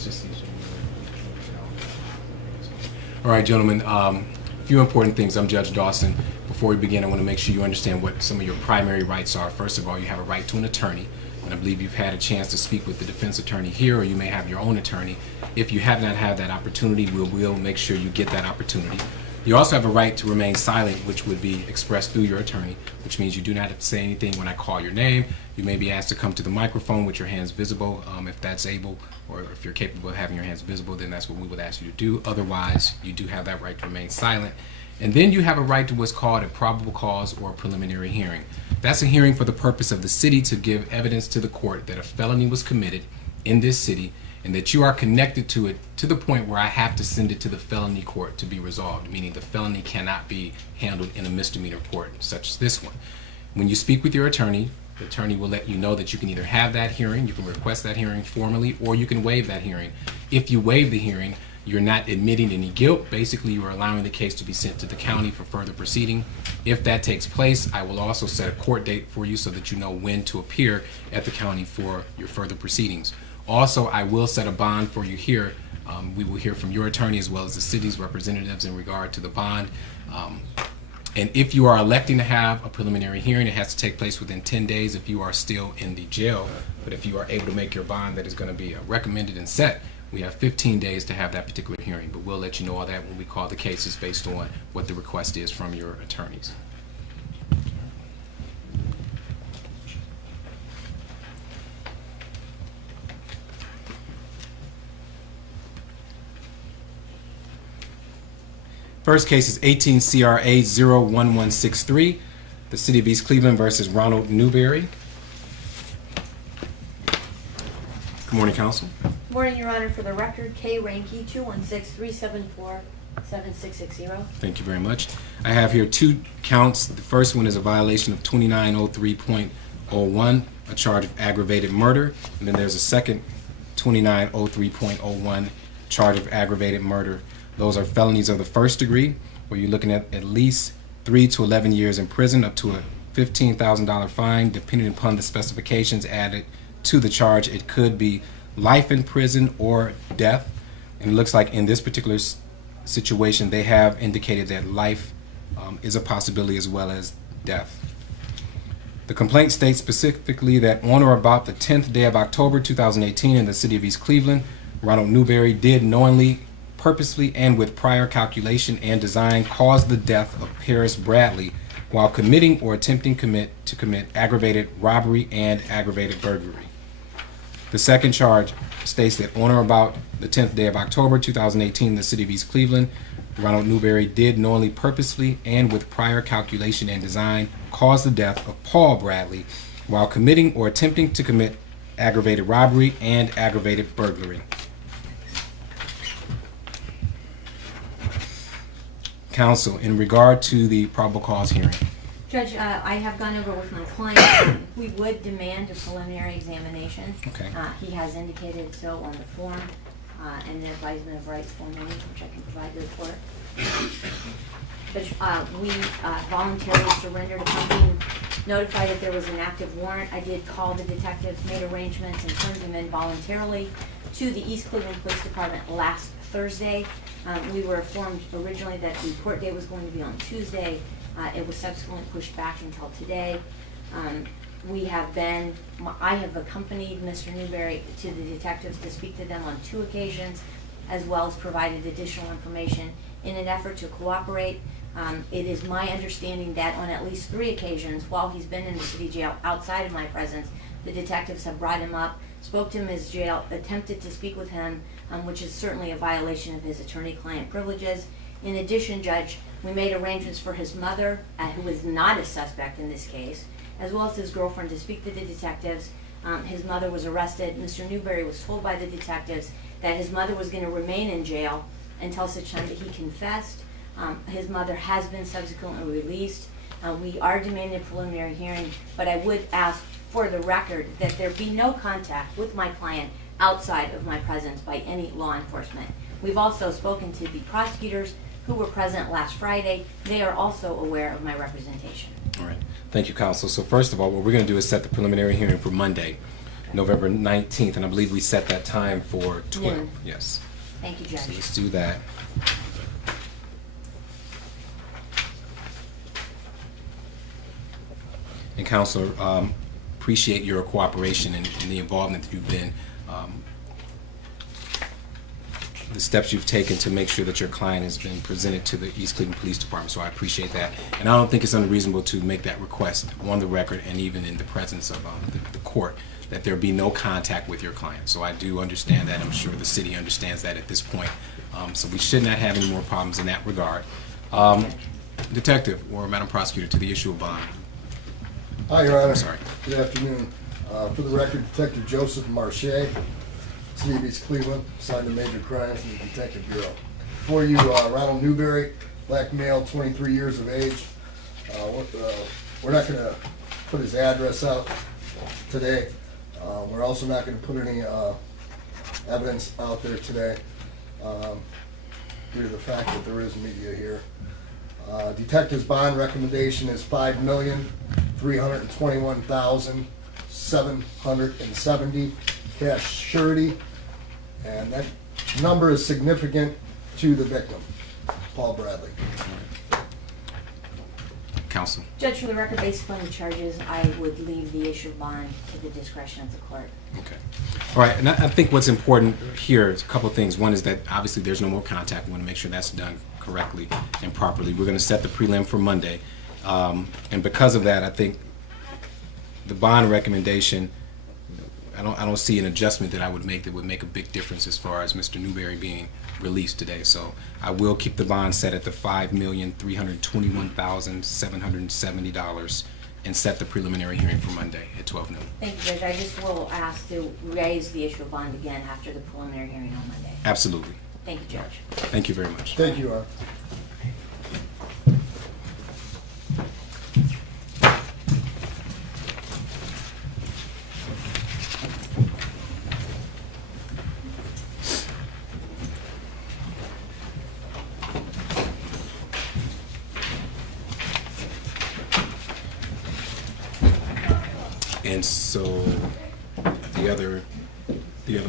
it's just easier. All right, gentlemen, a few important things. I'm Judge Dawson. Before we begin, I want to make sure you understand what some of your primary rights are. First of all, you have a right to an attorney, and I believe you've had a chance to speak with the defense attorney here, or you may have your own attorney. If you have not had that opportunity, we'll make sure you get that opportunity. You also have a right to remain silent, which would be expressed through your attorney, which means you do not have to say anything when I call your name. You may be asked to come to the microphone with your hands visible, if that's able, or if you're capable of having your hands visible, then that's what we would ask you to do. Otherwise, you do have that right to remain silent. And then you have a right to what's called a probable cause or a preliminary hearing. That's a hearing for the purpose of the city to give evidence to the court that a felony was committed in this city and that you are connected to it to the point where I have to send it to the felony court to be resolved, meaning the felony cannot be handled in a misdemeanor court such as this one. When you speak with your attorney, the attorney will let you know that you can either have that hearing, you can request that hearing formally, or you can waive that hearing. If you waive the hearing, you're not admitting any guilt. Basically, you are allowing the case to be sent to the county for further proceeding. If that takes place, I will also set a court date for you so that you know when to appear at the county for your further proceedings. Also, I will set a bond for you here. We will hear from your attorney as well as the city's representatives in regard to the bond. And if you are electing to have a preliminary hearing, it has to take place within 10 days if you are still in the jail. But if you are able to make your bond that is going to be recommended and set, we have 15 days to have that particular hearing. But we'll let you know all that when we call the cases based on what the request is from your attorneys. First case is 18 CRA 01163, the City of East Cleveland versus Ronald Newberry. Good morning, counsel. Good morning, Your Honor. For the record, K. Ranke, 216-374-7660. Thank you very much. I have here two counts. The first one is a violation of 2903.01, a charge of aggravated murder. And then there's a second 2903.01 charge of aggravated murder. Those are felonies of the first degree, where you're looking at least 3 to 11 years in prison, up to a $15,000 fine, depending upon the specifications added to the charge. It could be life in prison or death. And it looks like in this particular situation, they have indicated that life is a possibility as well as death. The complaint states specifically that on or about the 10th day of October 2018 in the City of East Cleveland, Ronald Newberry did knowingly, purposely, and with prior calculation and design cause the death of Paris Bradley while committing or attempting to commit aggravated robbery and aggravated burglary. The second charge states that on or about the 10th day of October 2018 in the City of East Cleveland, Ronald Newberry did knowingly, purposely, and with prior calculation and design cause the death of Paul Bradley while committing or attempting to commit aggravated robbery and aggravated burglary. Counsel, in regard to the probable cause hearing. Judge, I have gone over with my client. We would demand a preliminary examination. Okay. He has indicated so on the form and the advisement of rights form, which I can provide to the court. Judge, we voluntarily surrendered upon being notified that there was an active warrant. I did call the detectives, made arrangements, and turned them in voluntarily to the East Cleveland Police Department last Thursday. We were informed originally that the court date was going to be on Tuesday. It was subsequently pushed back until today. I have accompanied Mr. Newberry to the detectives to speak to them on 2 occasions, as well as provided additional information in an effort to cooperate. It is my understanding that on at least 3 occasions, while he's been in the city jail outside of my presence, the detectives have brought him up, spoke to him in his jail, attempted to speak with him, which is certainly a violation of his attorney-client privileges. In addition, Judge, we made arrangements for his mother, who is not a suspect in this case, as well as his girlfriend to speak to the detectives. His mother was arrested. Mr. Newberry was told by the detectives that his mother was going to remain in jail until such time that he confessed. His mother has been subsequently released. We are demanding a preliminary hearing, but I would ask for the record that there be no contact with my client outside of my presence by any law enforcement. We've also spoken to the prosecutors who were present last Friday. They are also aware of my representation. All right. Thank you, counsel. So first of all, what we're going to do is set the preliminary hearing for Monday. November 19th, and I believe we set that time for 12. Noon. Yes. Thank you, So Judge. let's do that. And Counselor, appreciate your cooperation and the involvement that you've been, the steps you've taken to make sure that your client has been presented to the East Cleveland Police Department, so I appreciate that. And I don't think it's unreasonable to make that request on the record and even in the presence of the court, that there be no contact with your client. So I do understand that. I'm sure the city understands that at this point. So we should not have any more problems in that regard. Detective or Madam Prosecutor, to the issue of bond. Hi, Your Honor. I'm sorry. Good afternoon. For the record, Detective Joseph Marche, City of East Cleveland, assigned to major crimes in the Detective Bureau. For you, Ronald Newberry, black male, 23 years of age. We're not going to put his address out today. We're also not going to put any evidence out there today due to the fact that there is media here. Detective's bond recommendation is $5,321,770 cash surety, and that number is significant to the victim, Paul Bradley. Counsel. Judge, for the record, based upon the charges, I would leave the issue of bond to the discretion of the court. Okay. All right, and I think what's important here is a couple of things. One is that obviously there's no more contact. We want to make sure that's done correctly and properly. We're going to set the prelim for Monday. And because of that, I think the bond recommendation, I don't see an adjustment that I would make that would make a big difference as far as Mr. Newberry being released today. So I will keep the bond set at the $5,321,770 and set the preliminary hearing for Monday at 12 noon. Thank you, Judge. I just will ask to raise the issue of bond again after the preliminary hearing on Monday. Absolutely. Thank you, Judge. Thank you very much. Thank you, Your Honor. And so the other one